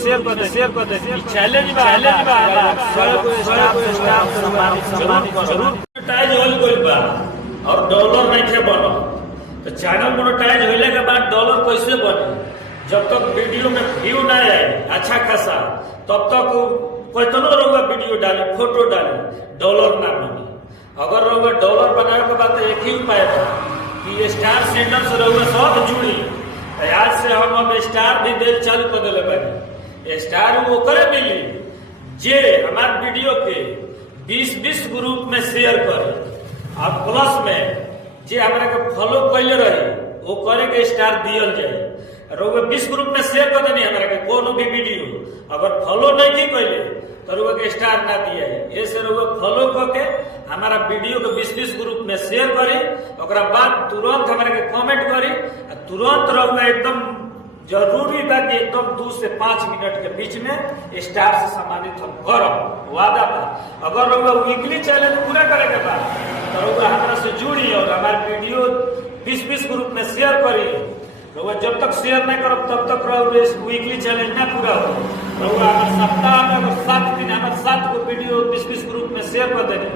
Share कर दे challenge monetise होल गइल बा और डॉलर नहीं बनो तो चैनल मोनेटाइज होने के बाद डॉलर कैसे बने? जब तक वीडियो में व्यू ना आए अच्छा खासा तब तक कितनो रहुआ वीडियो डाले फोटो डाले डॉलर ना बने। अगर रहुआ डॉलर बनाए के बाद एक ही उपाय था कि स्टार सेंडर से रहुआ सब जुड़ी। आज से हम अब स्टार भी दे चालू कर दिले बानी। स्टार वो करे मिली जे हमारे वीडियो के 20-20 ग्रुप में शेयर करे और प्लस में जे हमारे के फॉलो कैले रही वो करे के स्टार दियल जाए। रहुआ 20 ग्रुप में शेयर कर देनी हमारे के कोनो भी वीडियो अगर फॉलो नहीं की कैले तो रहुआ के स्टार ना दिया है। ये से रहुआ फॉलो करके हमारा वीडियो के 20-20 ग्रुप में शेयर करी ओकरा बाद तुरंत हमारे के कमेंट करी तुरंत रहुआ एकदम जरूरी बा कि एकदम 2 से 5 मिनट के बीच में स्टार से सम्मानित हम करब वादा बा। अगर रहुआ वीकली चैलेंज पूरा करे के बाद तो रहुआ हमारा से जुड़ी और हमारे वीडियो 20-20 ग्रुप में शेयर करी। रहुआ जब तक शेयर नहीं करब तब तक रहुआ वीकली चैलेंज ना पूरा हो। रहुआ अगर सप्ताह में अगर 7 दिन हमारे 7 को वीडियो 20-20 ग्रुप में शेयर कर देनी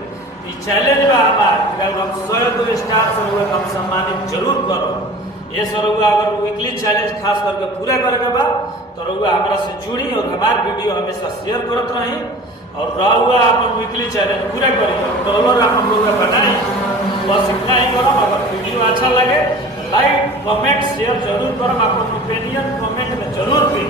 चैलेंज बा हमारे हम 100 स्टार से रहुआ हम सम्मानित जरूर करो। ये सर रहुआ अगर वीकली चैलेंज खास करके पूरा करेगा बा तो रहुआ हमारा से जुड़ी और हमारे वीडियो हमेशा शेयर करत रही और रहुआ अपन वीकली चैलेंज पूरा करी डॉलर अपन लोग बनाई। बस इतना ही करो। अगर वीडियो अच्छा लगे लाइक कमेंट शेयर जरूर करो। अपन ओपिनियन कमेंट में जरूर दी।